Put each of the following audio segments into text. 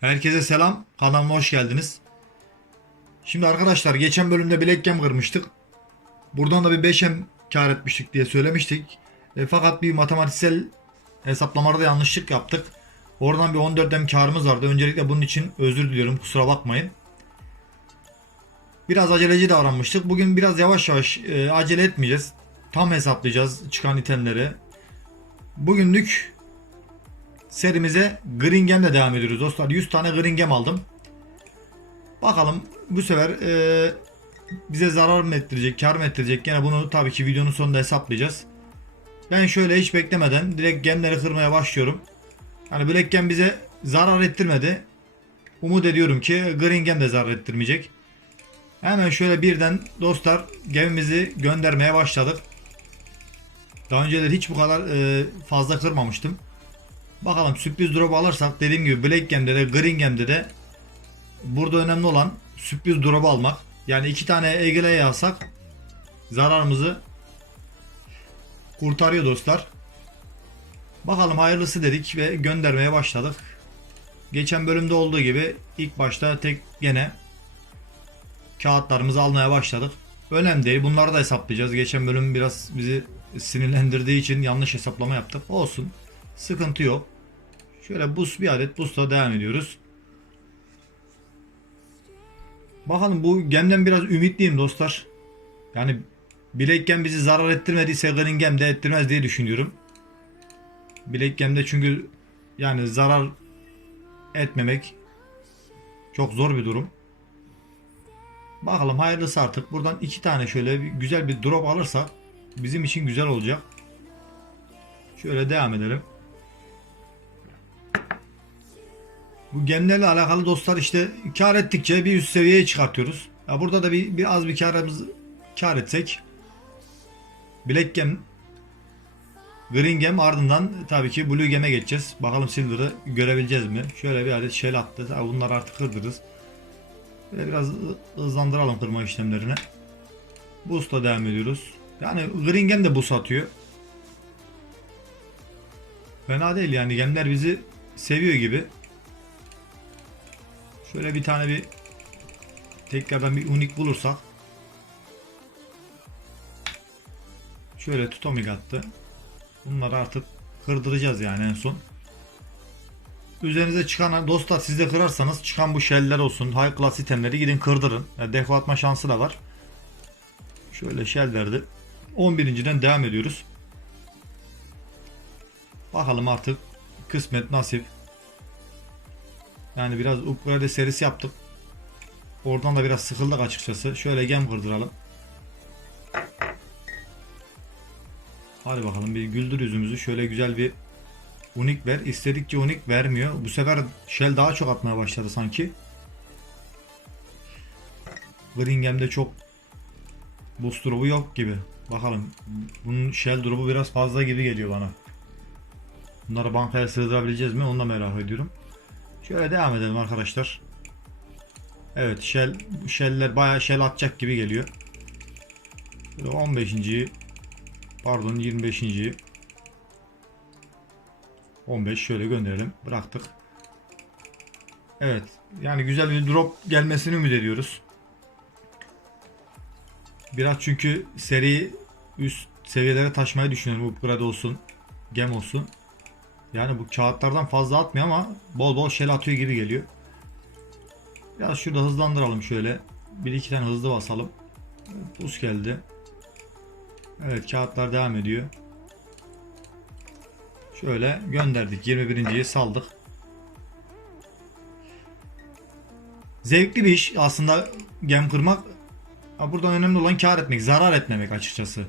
Herkese selam. Kanalıma hoş geldiniz. Şimdi arkadaşlar geçen bölümde Gem kırmıştık. Buradan da bir 5M kar etmiştik diye söylemiştik. E, fakat bir matematiksel hesaplamada yanlışlık yaptık. Oradan bir 14M karımız vardı. Öncelikle bunun için özür diliyorum. Kusura bakmayın. Biraz aceleci davranmıştık. Bugün biraz yavaş yavaş e, acele etmeyeceğiz. Tam hesaplayacağız çıkan itemleri. Bugünlük serimize Green Gem'le devam ediyoruz dostlar. 100 tane Green Gem aldım. Bakalım bu sefer e, bize zarar mı ettirecek, kar mı ettirecek? Gene bunu tabii ki videonun sonunda hesaplayacağız. Ben şöyle hiç beklemeden direkt gemleri kırmaya başlıyorum. Hani Black Gem bize zarar ettirmedi. Umut ediyorum ki Green Gem de zarar ettirmeyecek. Hemen şöyle birden dostlar gemimizi göndermeye başladık. Daha önceleri hiç bu kadar e, fazla kırmamıştım. Bakalım sürpriz drop alırsak dediğim gibi Black Game'de de Green Game'de de burada önemli olan sürpriz drop almak. Yani iki tane Egel'e alsak zararımızı kurtarıyor dostlar. Bakalım hayırlısı dedik ve göndermeye başladık. Geçen bölümde olduğu gibi ilk başta tek gene kağıtlarımızı almaya başladık. Önemli değil. Bunları da hesaplayacağız. Geçen bölüm biraz bizi sinirlendirdiği için yanlış hesaplama yaptık. Olsun. Sıkıntı yok. Şöyle buz bir adet buzla devam ediyoruz. Bakalım bu gemden biraz ümitliyim dostlar. Yani Bilek Gem bizi zarar ettirmediyse Green Gem de ettirmez diye düşünüyorum. Bilek Gem'de çünkü yani zarar etmemek çok zor bir durum. Bakalım hayırlısı artık. Buradan iki tane şöyle bir, güzel bir drop alırsak bizim için güzel olacak. Şöyle devam edelim. Bu gemlerle alakalı dostlar işte kar ettikçe bir üst seviyeye çıkartıyoruz. Ya burada da bir, bir az bir karımız kar etsek Black Gem Green Gem ardından tabii ki Blue Gem'e geçeceğiz. Bakalım Silver'ı görebileceğiz mi? Şöyle bir adet shell attı. Bunları artık kırdırız. Böyle biraz hızlandıralım kırma işlemlerini. Boost'la devam ediyoruz. Yani Green Gem de boost atıyor. Fena değil yani gemler bizi seviyor gibi. Şöyle bir tane bir tekrardan bir unik bulursak. Şöyle tutomig attı. Bunları artık kırdıracağız yani en son. Üzerinize çıkan dostlar siz de kırarsanız çıkan bu shell'ler olsun, high class itemleri gidin kırdırın. Yani defo atma şansı da var. Şöyle shell verdi. 11.den devam ediyoruz. Bakalım artık kısmet nasip. Yani biraz upgrade serisi yaptık. Oradan da biraz sıkıldık açıkçası. Şöyle gem kırdıralım. Hadi bakalım bir güldür yüzümüzü. Şöyle güzel bir unik ver. İstedikçe unik vermiyor. Bu sefer shell daha çok atmaya başladı sanki. Green Gem'de çok boost drop'u yok gibi. Bakalım. Bunun shell drop'u biraz fazla gibi geliyor bana. Bunları bankaya sığdırabileceğiz mi? Onu da merak ediyorum. Şöyle devam edelim arkadaşlar. Evet shell, shell'ler bayağı shell atacak gibi geliyor. Şöyle 15. Pardon 25. 15 şöyle gönderelim. Bıraktık. Evet. Yani güzel bir drop gelmesini ümit ediyoruz. Biraz çünkü seri üst seviyelere taşımayı düşünüyorum. Upgrade olsun. Gem olsun. Yani bu kağıtlardan fazla atmıyor ama bol bol shell atıyor gibi geliyor. Biraz şurada hızlandıralım şöyle. Bir iki tane hızlı basalım. Buz geldi. Evet kağıtlar devam ediyor. Şöyle gönderdik. 21.yi saldık. Zevkli bir iş aslında gem kırmak. Buradan önemli olan kar etmek, zarar etmemek açıkçası.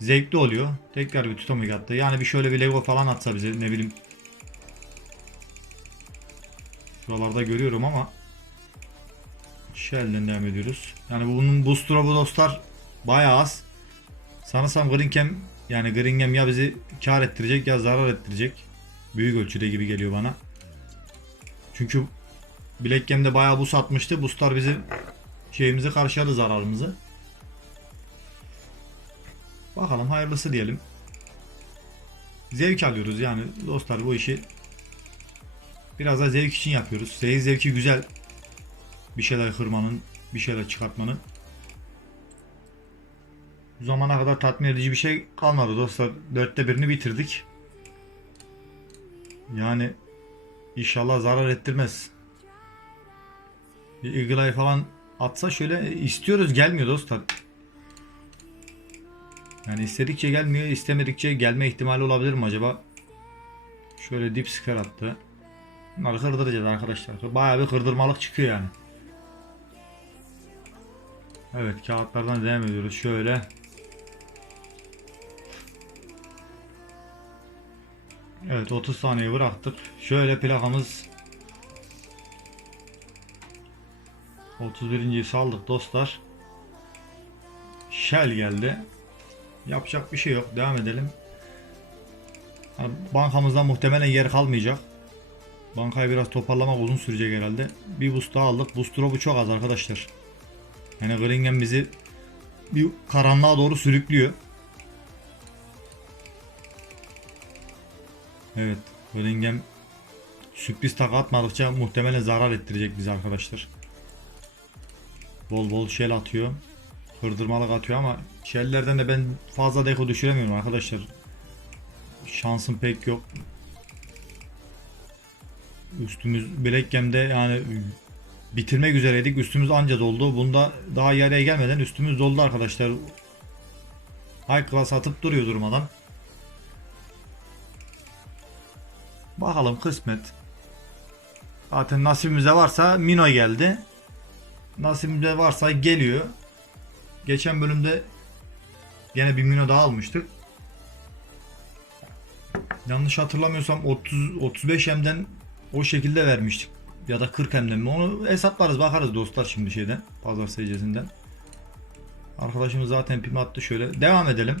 Zevkli oluyor. Tekrar bir tutamik attı. Yani bir şöyle bir Lego falan atsa bize ne bileyim. Şuralarda görüyorum ama Shell'den devam ediyoruz. Yani bunun boost drop'u dostlar bayağı az. Sanırsam Green Gem yani Green Gem ya bizi kar ettirecek ya zarar ettirecek. Büyük ölçüde gibi geliyor bana. Çünkü Black Gem'de bayağı boost atmıştı. Boostlar bizi şeyimizi karşıladı zararımızı. Bakalım hayırlısı diyelim. Zevk alıyoruz yani dostlar bu işi Biraz da zevk için yapıyoruz. Seyir zevki güzel. Bir şeyler kırmanın, bir şeyler çıkartmanın. Bu zamana kadar tatmin edici bir şey kalmadı dostlar. Dörtte birini bitirdik. Yani inşallah zarar ettirmez. Bir Eagle falan atsa şöyle istiyoruz gelmiyor dostlar. Yani istedikçe gelmiyor, istemedikçe gelme ihtimali olabilir mi acaba? Şöyle dip sıkar attı. Bunları kırdıracağız arkadaşlar. Bayağı bir kırdırmalık çıkıyor yani. Evet kağıtlardan devam ediyoruz. Şöyle. Evet 30 saniye bıraktık. Şöyle plakamız 31.yi saldık dostlar. Shell geldi. Yapacak bir şey yok. Devam edelim. Yani bankamızda muhtemelen yer kalmayacak. Bankayı biraz toparlamak uzun sürecek herhalde. Bir boost daha aldık. Boost drop'u çok az arkadaşlar. Yani Gringen bizi bir karanlığa doğru sürüklüyor. Evet. Gringen sürpriz tak atmadıkça muhtemelen zarar ettirecek bizi arkadaşlar. Bol bol shell atıyor. Kırdırmalık atıyor ama shell'lerden de ben fazla deko düşüremiyorum arkadaşlar. Şansım pek yok. Üstümüz Black Gem'de yani bitirmek üzereydik. Üstümüz anca doldu. Bunda daha yarıya gelmeden üstümüz doldu arkadaşlar. High class atıp duruyor durmadan. Bakalım kısmet. Zaten nasibimize varsa Mino geldi. Nasibimizde varsa geliyor. Geçen bölümde gene bir Mino daha almıştık. Yanlış hatırlamıyorsam 30 35 M'den o şekilde vermiştik. Ya da 40 M'den mi? Onu hesaplarız bakarız dostlar şimdi şeyden. Pazar seyircisinden. Arkadaşımız zaten pim attı şöyle. Devam edelim.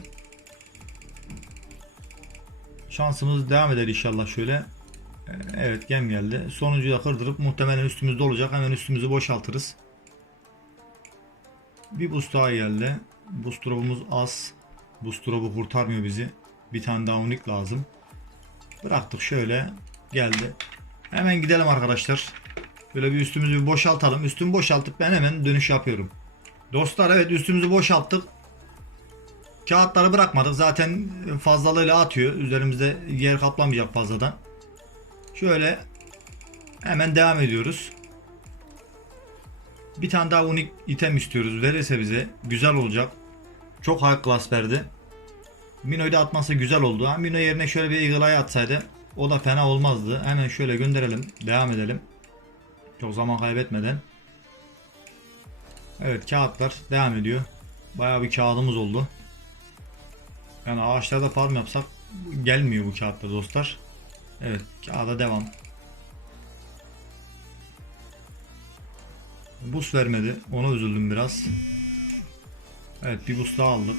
Şansımız devam eder inşallah şöyle. Evet gem geldi. Sonuncuyu da kırdırıp muhtemelen üstümüzde olacak. Hemen üstümüzü boşaltırız. Bir boost daha geldi. Boost drop'umuz az. Boost drop'u kurtarmıyor bizi. Bir tane daha unik lazım. Bıraktık şöyle. Geldi. Hemen gidelim arkadaşlar. Böyle bir üstümüzü bir boşaltalım. Üstümü boşaltıp ben hemen dönüş yapıyorum. Dostlar evet üstümüzü boşalttık. Kağıtları bırakmadık. Zaten fazlalığıyla atıyor. Üzerimizde yer kaplamayacak fazladan. Şöyle hemen devam ediyoruz. Bir tane daha unik item istiyoruz. Verirse bize güzel olacak. Çok high class verdi. Mino'yu da atması güzel oldu. Ha, Mino yerine şöyle bir Eagle Eye atsaydı o da fena olmazdı. Hemen şöyle gönderelim. Devam edelim. Çok zaman kaybetmeden. Evet kağıtlar devam ediyor. Bayağı bir kağıdımız oldu. Yani ağaçlarda farm yapsak gelmiyor bu kağıtlar dostlar. Evet kağıda devam. Boost vermedi. Ona üzüldüm biraz. Evet bir boost daha aldık.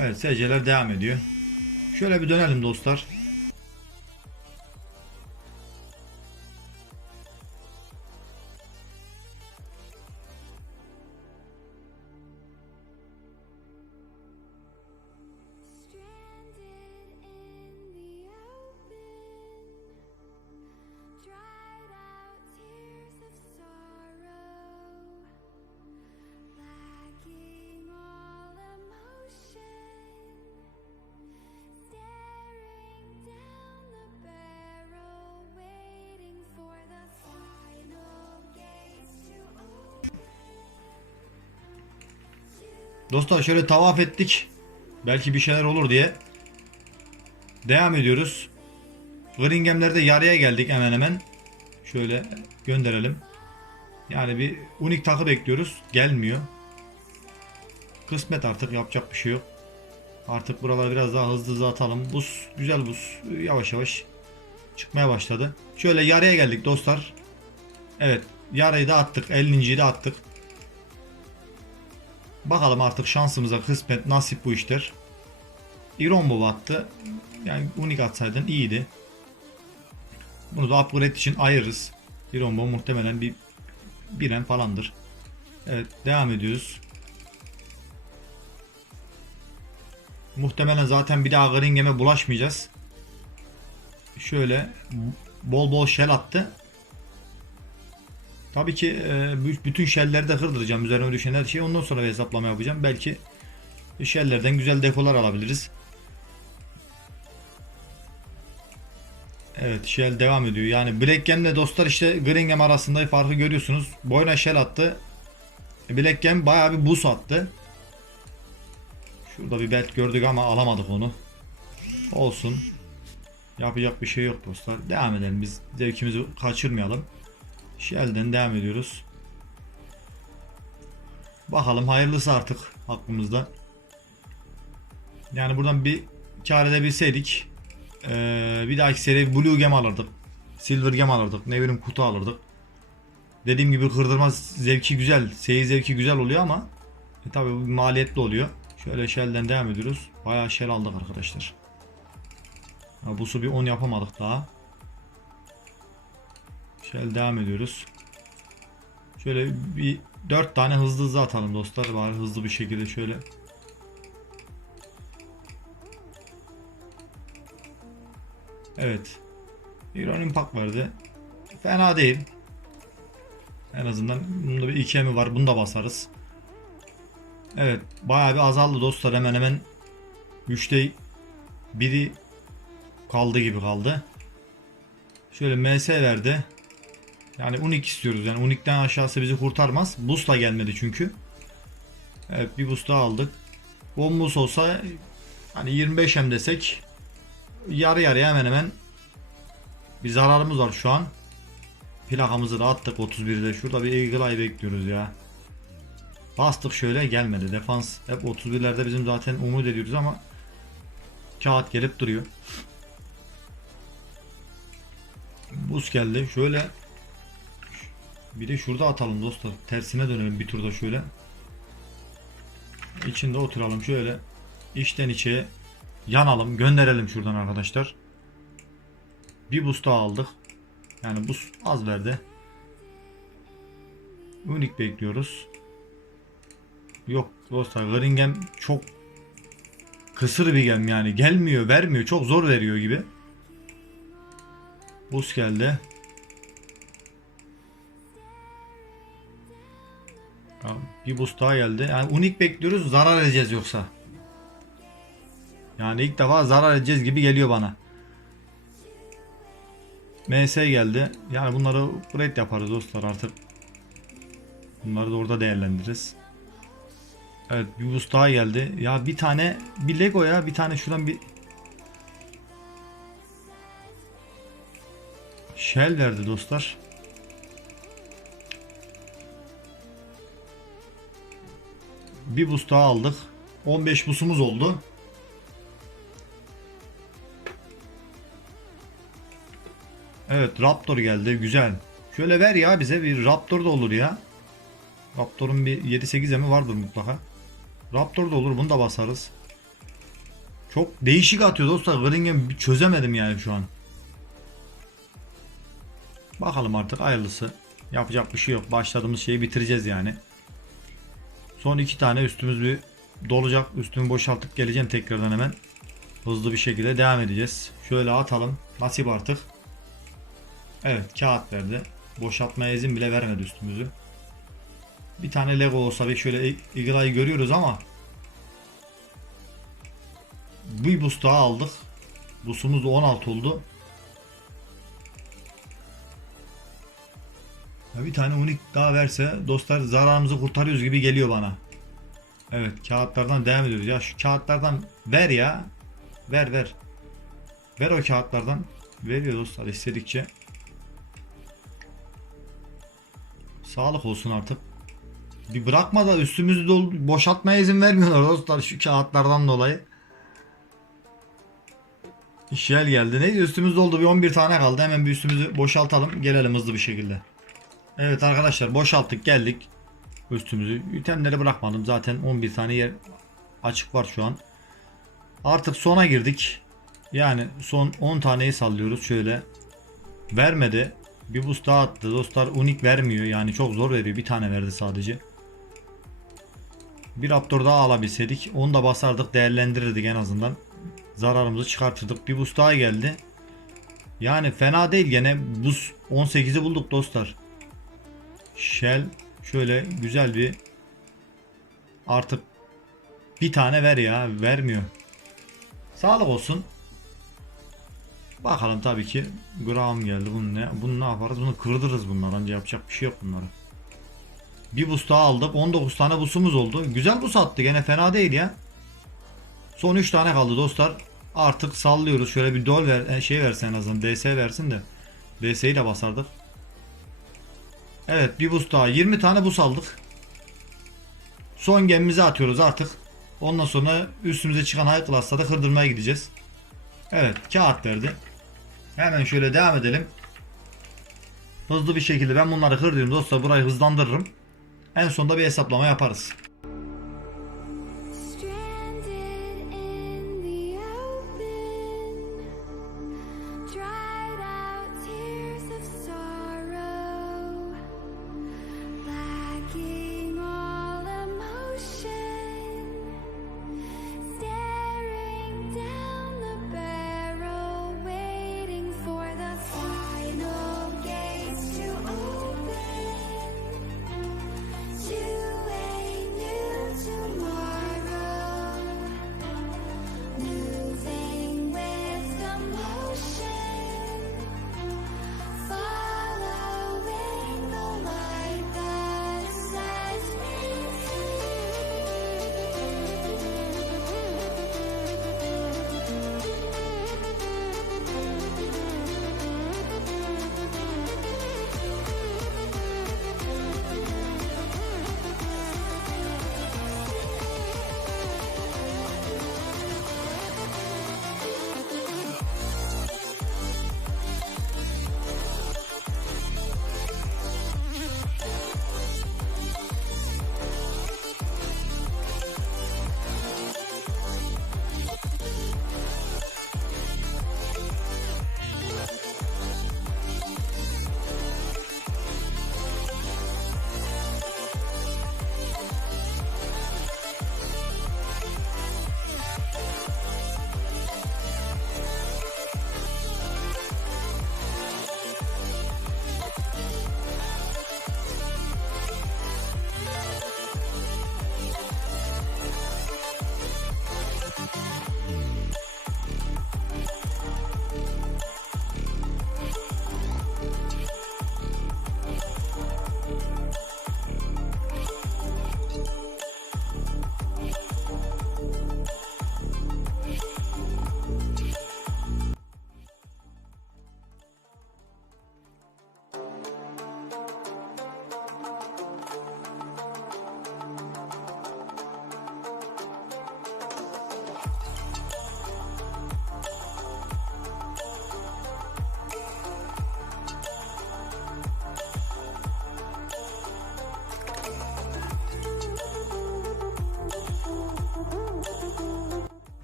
Evet SC'ler devam ediyor. Şöyle bir dönelim dostlar. Dostlar şöyle tavaf ettik. Belki bir şeyler olur diye. Devam ediyoruz. Gringem'lerde yarıya geldik hemen hemen. Şöyle gönderelim. Yani bir unik takı bekliyoruz. Gelmiyor. Kısmet artık yapacak bir şey yok. Artık buraları biraz daha hızlı hızlı atalım. Buz güzel buz. Yavaş yavaş çıkmaya başladı. Şöyle yarıya geldik dostlar. Evet yarıyı da attık. 50.yi de attık. Bakalım artık şansımıza kısmet nasip bu işler. Irombo attı. Yani unik atsaydın iyiydi. Bunu da upgrade için ayırırız. Irombo muhtemelen bir biren falandır. Evet devam ediyoruz. Muhtemelen zaten bir daha Gringham'e bulaşmayacağız. Şöyle bol bol shell attı. Tabii ki e, bü- bütün shell'leri de kırdıracağım. Üzerine düşen her şeyi ondan sonra bir hesaplama yapacağım. Belki shell'lerden güzel defolar alabiliriz. Evet Shell devam ediyor. Yani Black Gem'le dostlar işte Gringham arasında farkı görüyorsunuz. Boyna Shell attı. Black Gem bayağı bir boost attı. Şurada bir belt gördük ama alamadık onu. Olsun. Yapacak bir şey yok dostlar. Devam edelim biz. Zevkimizi kaçırmayalım. Shell'den devam ediyoruz. Bakalım hayırlısı artık hakkımızda. Yani buradan bir kar edebilseydik ee, bir dahaki seri Blue Gem alırdık. Silver Gem alırdık. Ne bileyim kutu alırdık. Dediğim gibi kırdırma zevki güzel. Seyir zevki güzel oluyor ama e, tabi maliyetli oluyor. Şöyle Shell'den devam ediyoruz. Bayağı Shell aldık arkadaşlar. Ha, bu su bir 10 yapamadık daha. Shell devam ediyoruz. Şöyle bir 4 tane hızlı hızlı atalım dostlar. Bari hızlı bir şekilde şöyle. Evet. Iron Impact verdi. Fena değil. En azından bunda bir ikemi var. Bunu da basarız. Evet. Bayağı bir azaldı dostlar. Hemen hemen 3'te biri kaldı gibi kaldı. Şöyle MS verdi. Yani unik istiyoruz. Yani unikten aşağısı bizi kurtarmaz. Boost'la gelmedi çünkü. Evet bir boost daha aldık. 10 boost olsa hani 25 hem desek yarı yarıya hemen hemen bir zararımız var şu an. Plakamızı da attık 31'de. Şurada bir Eagle Eye bekliyoruz ya. Bastık şöyle gelmedi. Defans hep 31'lerde bizim zaten umut ediyoruz ama kağıt gelip duruyor. Buz geldi. Şöyle bir de şurada atalım dostlar. Tersine dönelim bir turda şöyle. İçinde oturalım şöyle. İçten içe yanalım. Gönderelim şuradan arkadaşlar. Bir boost daha aldık. Yani buz az verdi. Unik bekliyoruz. Yok dostlar Gringham çok kısır bir gem yani. Gelmiyor vermiyor. Çok zor veriyor gibi. Buz geldi. Bir boost daha geldi. Yani unik bekliyoruz. Zarar edeceğiz yoksa. Yani ilk defa zarar edeceğiz gibi geliyor bana. MS geldi. Yani bunları upgrade yaparız dostlar artık. Bunları da orada değerlendiririz. Evet bir boost daha geldi. Ya bir tane bir Lego ya bir tane şuradan bir Shell verdi dostlar. Bir boost daha aldık. 15 busumuz oldu. Evet Raptor geldi güzel. Şöyle ver ya bize bir Raptor da olur ya. Raptor'un bir 7-8 emi vardır mutlaka. Raptor da olur bunu da basarız. Çok değişik atıyor dostlar. Gringham çözemedim yani şu an. Bakalım artık hayırlısı. Yapacak bir şey yok. Başladığımız şeyi bitireceğiz yani. Son iki tane üstümüz bir dolacak. Üstümü boşaltıp geleceğim tekrardan hemen. Hızlı bir şekilde devam edeceğiz. Şöyle atalım. Nasip artık. Evet kağıt verdi. Boşaltmaya izin bile vermedi üstümüzü. Bir tane Lego olsa bir şöyle Eagle Eye görüyoruz ama bir boost daha aldık. Boost'umuz da 16 oldu. Ya bir tane unik daha verse dostlar zararımızı kurtarıyoruz gibi geliyor bana. Evet kağıtlardan devam ediyoruz. Ya şu kağıtlardan ver ya. Ver ver. Ver o kağıtlardan. Veriyor dostlar istedikçe. Sağlık olsun artık. Bir bırakma da üstümüzü dol boşaltmaya izin vermiyorlar dostlar şu kağıtlardan dolayı. Shell geldi. Neyse üstümüz doldu bir 11 tane kaldı. Hemen bir üstümüzü boşaltalım. Gelelim hızlı bir şekilde. Evet arkadaşlar boşalttık geldik. Üstümüzü. Itemleri bırakmadım. Zaten 11 tane yer açık var şu an. Artık sona girdik. Yani son 10 taneyi sallıyoruz şöyle. Vermedi. Bir boost daha attı. Dostlar unik vermiyor. Yani çok zor veriyor. Bir tane verdi sadece. Bir Raptor daha alabilseydik onu da basardık değerlendirirdik en azından. Zararımızı çıkartırdık. Bir boost daha geldi. Yani fena değil gene buz 18'i bulduk dostlar. Shell şöyle güzel bir artık bir tane ver ya vermiyor. Sağlık olsun. Bakalım tabii ki Graham geldi. Bunu ne, bunu ne yaparız? Bunu kırdırırız bunlar. Anca yapacak bir şey yok bunlara. Bir boost daha aldık. 19 tane boost'umuz oldu. Güzel boost attı. Gene fena değil ya. Son 3 tane kaldı dostlar. Artık sallıyoruz. Şöyle bir dol ver, e, şey versin en azından. DS versin de. DS'yi de basardık. Evet bir boost daha. 20 tane boost aldık. Son gemimizi atıyoruz artık. Ondan sonra üstümüze çıkan high class'ta da kırdırmaya gideceğiz. Evet kağıt verdi. Hemen şöyle devam edelim. Hızlı bir şekilde ben bunları kırıyorum dostlar burayı hızlandırırım. En sonunda bir hesaplama yaparız.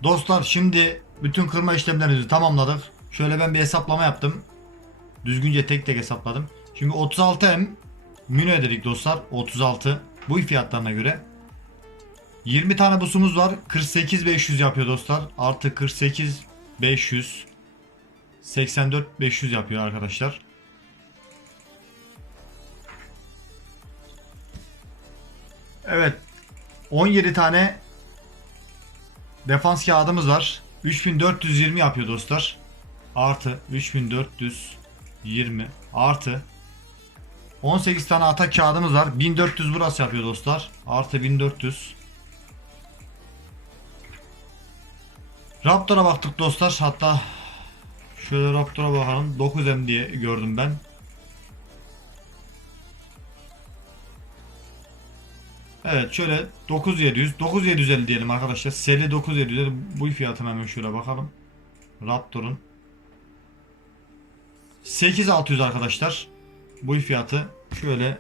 Dostlar şimdi bütün kırma işlemlerimizi tamamladık. Şöyle ben bir hesaplama yaptım. Düzgünce tek tek hesapladım. Şimdi 36M Mino dedik dostlar. 36 bu fiyatlarına göre. 20 tane busumuz var. 48500 yapıyor dostlar. Artı 48500 84500 yapıyor arkadaşlar. Evet. 17 tane defans kağıdımız var. 3420 yapıyor dostlar. Artı 3420 artı 18 tane atak kağıdımız var. 1400 burası yapıyor dostlar. Artı 1400 Raptor'a baktık dostlar. Hatta şöyle Raptor'a bakalım. 9M diye gördüm ben. Evet şöyle 9700 9750 diyelim arkadaşlar. Seri 9750 bu fiyatına hemen şöyle bakalım. Raptor'un 8600 arkadaşlar. Bu fiyatı şöyle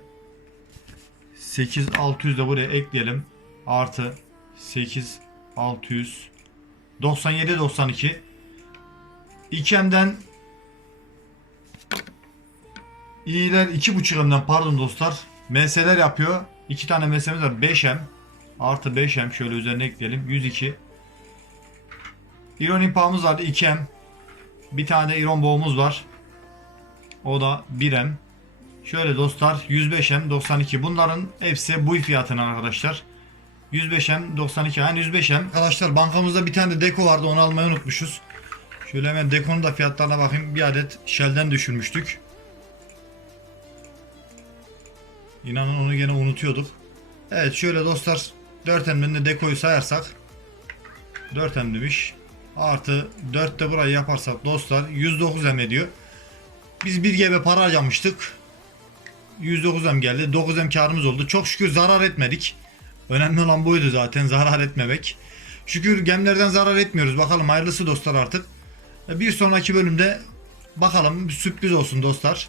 8600 de buraya ekleyelim. Artı 8600 97 92 2M'den iyiler 2.5M'den pardon dostlar. MS'ler yapıyor. 2 tane MS'miz var 5M. Artı 5 hem şöyle üzerine ekleyelim. 102. İron impağımız vardı 2 hem. Bir tane de İron boğumuz var. O da 1 hem. Şöyle dostlar 105 hem 92. Bunların hepsi bu fiyatına arkadaşlar. 105 hem 92 yani 105 hem. Arkadaşlar bankamızda bir tane de deko vardı onu almayı unutmuşuz. Şöyle hemen dekonun da fiyatlarına bakayım. Bir adet Shell'den düşürmüştük. İnanın onu gene unutuyorduk. Evet şöyle dostlar 4 hemden de dekoyu sayarsak 4 hem demiş. Artı 4 de burayı yaparsak dostlar 109 hem ediyor. Biz 1 GB para harcamıştık. 109 hem geldi. 9 hem karımız oldu. Çok şükür zarar etmedik. Önemli olan buydu zaten zarar etmemek. Şükür gemlerden zarar etmiyoruz. Bakalım hayırlısı dostlar artık. Bir sonraki bölümde bakalım bir sürpriz olsun dostlar.